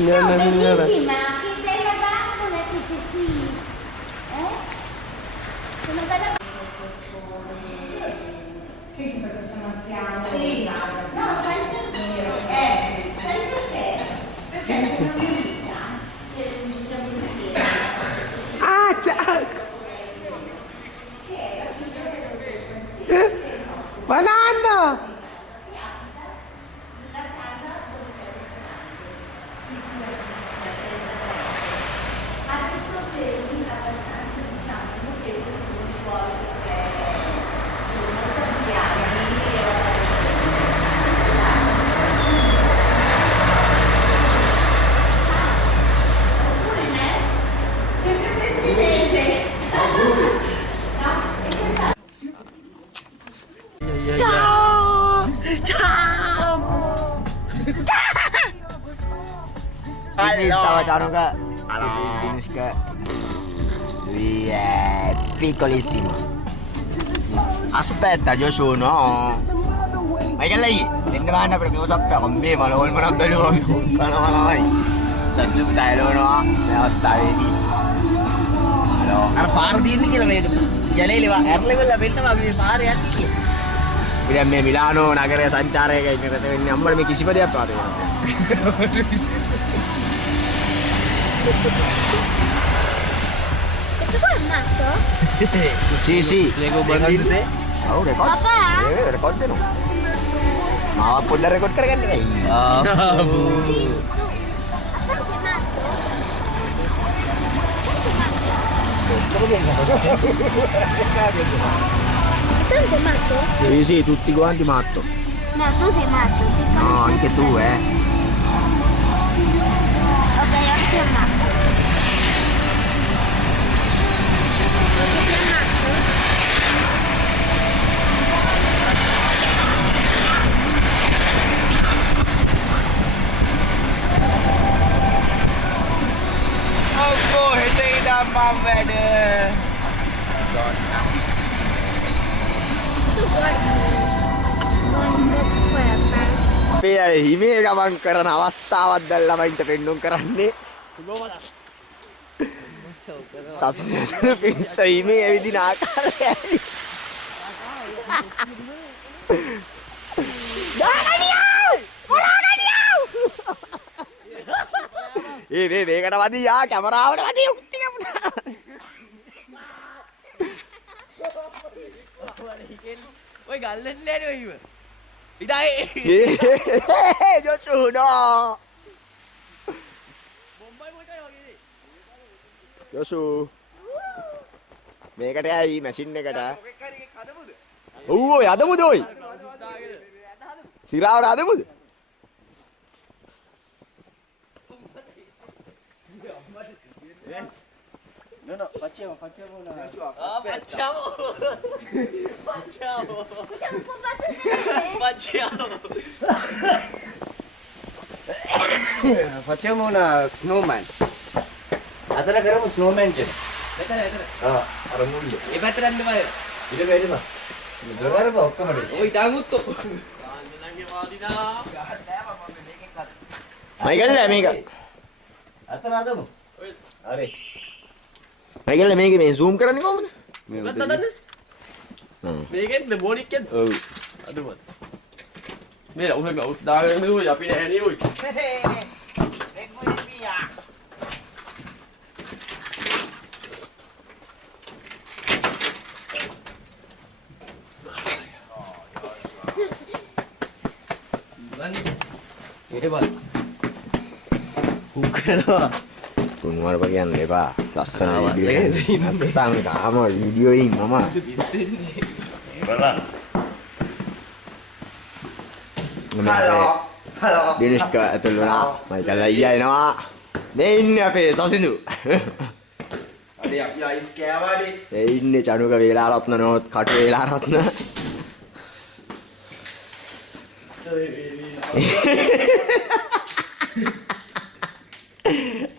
Ciao, signora. bellissima, che bella bambola che c'è qui. Sono bella Sì, sì, perché sono anziana. Sì. No, sai perché? Sai perché? Perché c'è una mia amica che ci siamo sentiti. Ah, ciao. Che è la figlia dello pensiero. Banana. La casa dove c'è il sì, ha dei problemi abbastanza, diciamo, notevoli con i suoi perché sono molto anziani oppure me, sempre questi mesi. No? E sempre Ciao. Ciao. Allora, ciao Luca. Allora, lui è piccolissimo. Aspetta, Joshua, no. Ma che lei? Tiene mana perché lo sapeva con me, ma lo vuole mandare lui. Ma no, mai. Sa Snoop dai lo no. Ne sta vedi. Allora, parti ini කියලා මේක. ජලේලිවා ඇරලෙවල වෙන්න වගේ පාරේ යන්නේ. ඉතින් මේ Milano නගරයේ සංචාරයක ඉන්නකට වෙන්නේ අම්මලා මේ කිසිම දෙයක් පාදේ කරන්නේ. questo qua è matto? Sì, sì. Lego bandit te? Oh, record. Papà? Record no. Ma può dare record කරගන්න බැයි. Sì, tu. Asante matto? Asante matto? Sì, sì, tutti quanti matto. No, tu sei matto. No, anche tu, Ok, anche è matto. Anche è matto? Aku hete idam pamwede. Tu guardi. අපි හිමේ ගමන් කරන අවස්ථාවක් දැන් ළමයින්ට පෙන්නුම් කරන්නේ. සස්නේසන පිරිස හිමේ ඇවිදින ආකාරයයි. මේකට වදී යා කැමරාවට වදී උක්ටි කපුටා. ඔය ගල්ලෙන් නෑනේ ඔය ඉව. ඉතයි. ජොෂු නෝ. බොම්බයි මොකයි වගේ. ජොෂු. මේකට යයි මැෂින් එකට. මොකෙක් හරි එකක් හදමුද? ඔව් ඔය හදමුද ඔය? සිරාවට හදමුද? Ah, facciamo. Facciamo. Facciamo un po' battere. Facciamo. Facciamo una snowman. අතර කරමු snowman එක. මෙතන. අර මුල්ල. ඒ පැත්තට යන්න බෑ. ඉත බැරිද? දොර අරප ඔක්කොම රෙස්. ඔය දාගුත්තෝ. මයිකල් මේක. අතර අදමු. හරි. මයිකල් මේක මේ zoom කරන්නේ කොහමද? මෙතන දන්නේ. මේකෙන්ද බෝඩික්කෙන්ද? ඔව්. අදුමත්. මේ උහක උස් දාගෙන ඉන්නේ අපි නෑනේ ඔය. ඊට බල. උකරනවා. තුන්වරප කියන්න එපා. ලස්සන වීඩියෝ එක. තාම තාම වීඩියෝ එකේ මම පිස්සෙන්නේ. බලන්න. හලෝ. දිනේෂ්ක ඇතුල් වුණා. මයිකල් අයියා එනවා. මේ ඉන්නේ අපේ සසිඳු. අනේ අපි අයිස් කෑවානේ. ඒ ඉන්නේ චනුක වේලාරත්න නෝත් කටු වේලාරත්න.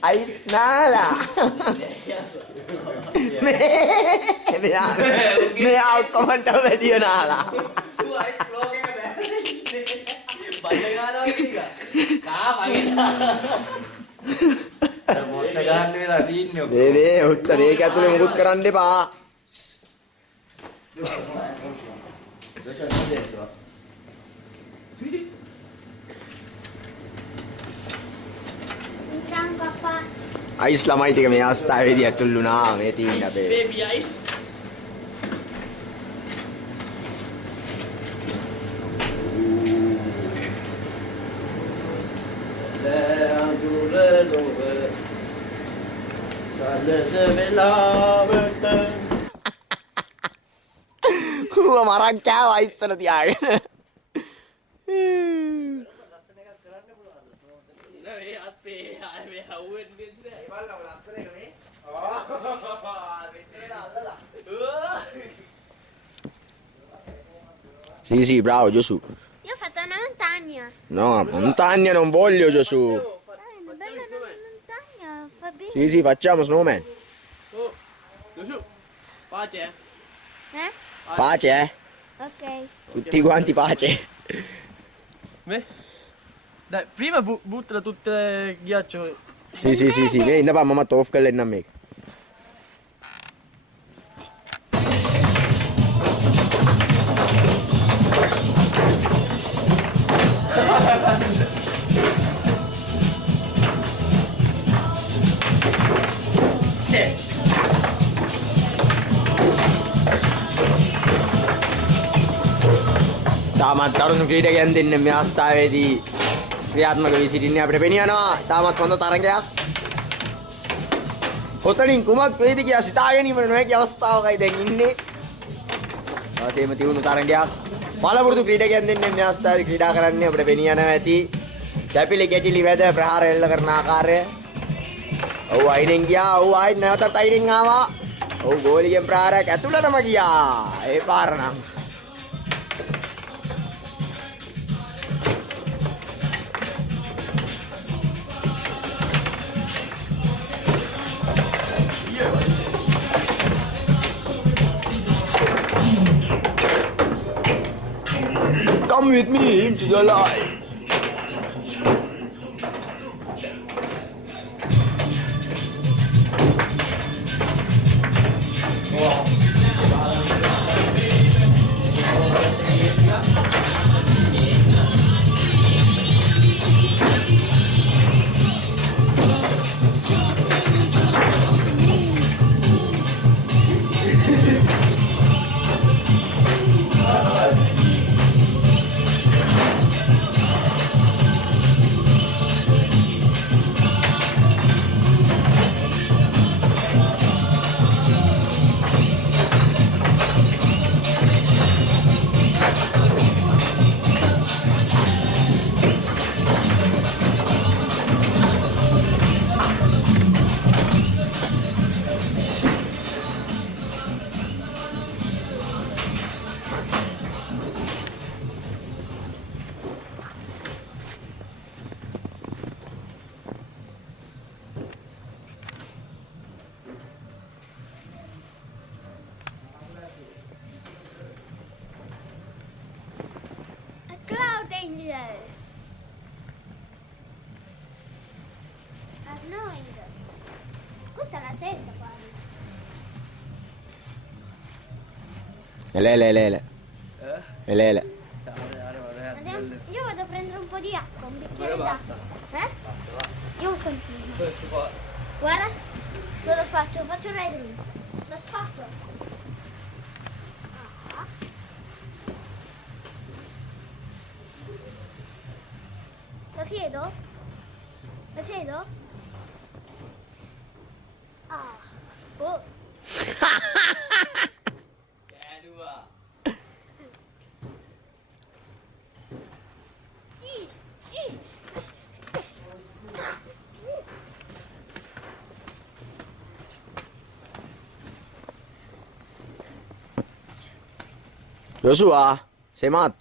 අයිස් නාලා. මෙයා ඔක්කොමන්ට වැඩිය නාලා. ඌ අයිස් ෆ්ලෝග් එක බෑ. බල්ල ගාලා වගේ ටික. කා වගේ. මොච්ච ගන්න වෙලා තින්නේ ඔක. මේ උත්තර ඒක ඇතුලේ මුකුත් කරන්න එපා. Entrang papà. අයිස් ළමයි ටික මේ අවස්ථාවේදී ඇතුල් වුණා මේ තියෙන අපේ. baby ice. ඌව මරක් කෑවා අයිස්සල තියාගෙන. Sì, sì, bravo Gesù. Io ho fatto una montagna. No, montagna non voglio Gesù. Dai, una bella montagna, va bene. Sì, sì, facciamo snowman. Gesù, pace. Pace, eh? Ok. Tutti quanti pace. Dai, prima buttala tutte ghiaccio. Sì, sì, sì, sì. Vieni, papà, mamma off che lei non mi. තාමත් තරුණ ක්‍රීඩකයන් දෙන්න මේ අවස්ථාවේදී ක්‍රියාත්මක වී සිටින්නේ අපිට පෙනියනවා. තාමත් හොඳ තරගයක්. කොතනින් කුමක් වේද කියලා සිතා ගැනීමට නොහැකි අවස්ථාවකයි දැන් ඉන්නේ. වාසයේම තියුණු තරගයක්. පළපුරුදු ක්‍රීඩකයන් දෙන්න මේ අවස්ථාවේදී ක්‍රීඩා කරන්නේ අපිට පෙනියනවා ඇති. කැපිලි කැටිලි වැද ප්‍රහාර එල්ල කරන ආකාරය. ඔව් අයිනෙන් ගියා. ඔව් ආයෙත් නැවතත් අයිනෙන් ආවා. ඔව් ගෝලියෙන් ප්‍රහාරයක් ඇතුළටම ගියා. ඒ පාර නම් Come with me into the light. A cloud angel. A snow angel. Questa è la testa qua. Ele. Andiamo. Io vado a prendere un po' di acqua, un bicchiere Ma basta. d'acqua. Io continuo. Guarda, cosa faccio? Faccio il red room. La spatola. Ah. La siedo? La siedo? Ah. Oh. Joshua, sei matto?